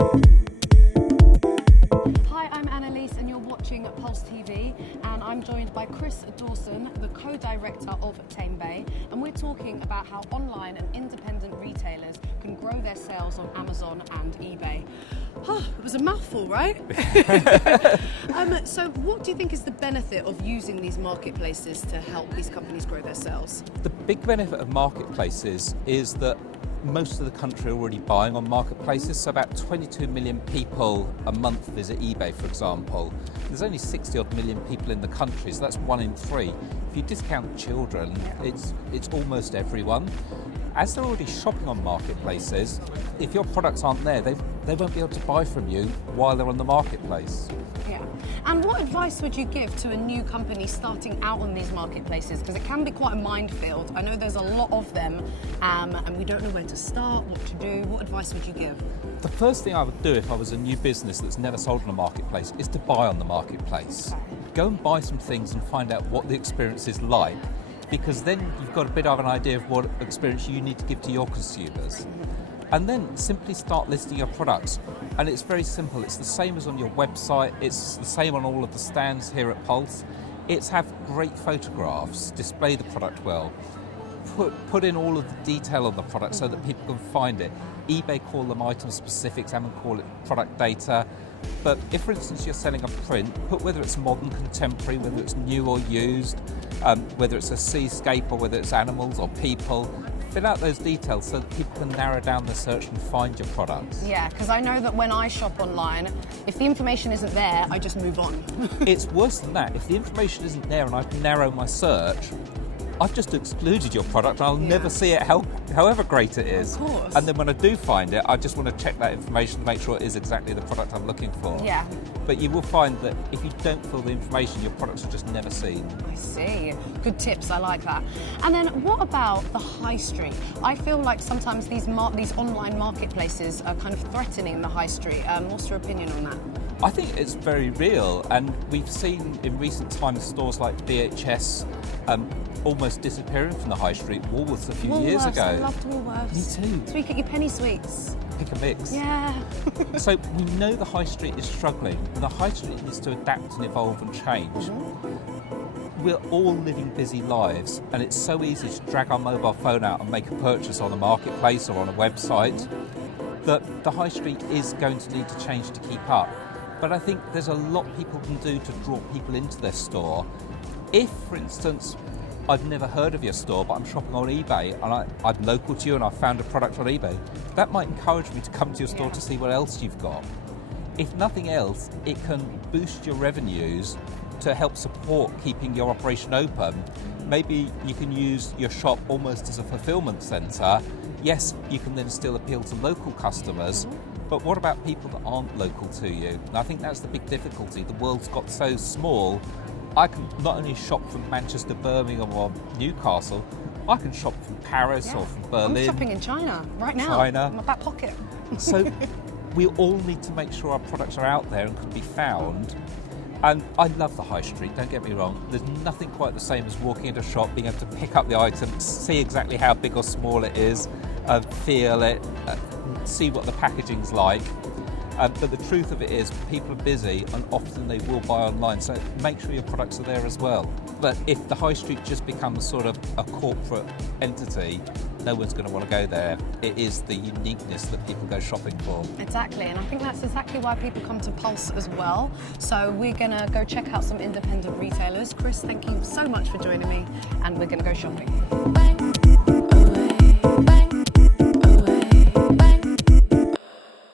Hi, I'm Annalise and you're watching Pulse TV, and I'm joined by Chris Dawson, the co-director of Tamebay, and we're talking about how online and independent retailers can grow their sales on Amazon and eBay. Oh, it was a mouthful, right? So what do you think is the benefit of using these marketplaces to help these companies grow their sales? The big benefit of marketplaces is that most of the country are already buying on marketplaces, so about 22 million people a month visit eBay, for example. There's only 60 odd million people in the country, so that's 1 in 3. If you discount children, it's almost everyone. As they're already shopping on marketplaces, if your products aren't there, they won't be able to buy from you while they're on the marketplace. Yeah. And what advice would you give to a new company starting out on these marketplaces? Because it can be quite a minefield. I know there's a lot of them, and we don't know where to start, what to do. What advice would you give? The first thing I would do if I was a new business that's never sold on a marketplace is to buy on the marketplace. Okay. Go and buy some things and find out what the experience is like, because then you've got a bit of an idea of what experience you need to give to your consumers. And then simply start listing your products. And it's very simple. It's the same as on your website. It's the same on all of the stands here at Pulse. It's have great photographs, display the product well, put in all of the detail on the product so that people can find it. eBay call them item specifics, Amazon call it product data. But if, for instance, you're selling a print, put whether it's modern, contemporary, whether it's new or used, whether it's a seascape or whether it's animals or people. Fill out those details so that people can narrow down the search and find your products. Yeah, because I know that when I shop online, if the information isn't there, I just move on. It's worse than that. If the information isn't there and I narrow my search, I've just excluded your product and I'll never see it, however great it is. Of course. And then when I do find it, I just want to check that information to make sure it is exactly the product I'm looking for. Yeah. But you will find that if you don't fill the information, your products are just never seen. I see. Good tips, I like that. And then what about the high street? I feel like sometimes these online marketplaces are kind of threatening the high street. What's your opinion on that? I think it's very real, and we've seen in recent times stores like DHS almost disappearing from the high street. Woolworths a few years ago. I loved Woolworths. Me too. So you get your penny sweets. Pick a mix. Yeah. So we know the high street is struggling, and the high street needs to adapt and evolve and change. We're all living busy lives, and it's so easy to drag our mobile phone out and make a purchase on a marketplace or on a website that the high street is going to need to change to keep up. But I think there's a lot people can do to draw people into their store. If, for instance, I've never heard of your store, but I'm shopping on eBay and I'm local to you and I found a product on eBay, that might encourage me to come to your store to see what else you've got. If nothing else, it can boost your revenues to help support keeping your operation open. Maybe you can use your shop almost as a fulfillment centre. Yes, you can then still appeal to local customers, but what about people that aren't local to you? And I think that's the big difficulty. The world's got so small. I can not only shop from Manchester, Birmingham or Newcastle, I can shop from Paris or from Berlin. I'm shopping in China right now. China. In my back pocket. So we all need to make sure our products are out there and can be found. And I love the high street, don't get me wrong. There's nothing quite the same as walking into a shop, being able to pick up the item, see exactly how big or small it is, feel it, see what the packaging's like. But the truth of it is people are busy and often they will buy online, so make sure your products are there as well. But if the high street just becomes sort of a corporate entity, no one's going to want to go there. It is the uniqueness that people go shopping for. Exactly, and I think that's exactly why people come to Pulse as well. So we're going to go check out some independent retailers. Chris, thank you so much for joining me, and we're going to go shopping.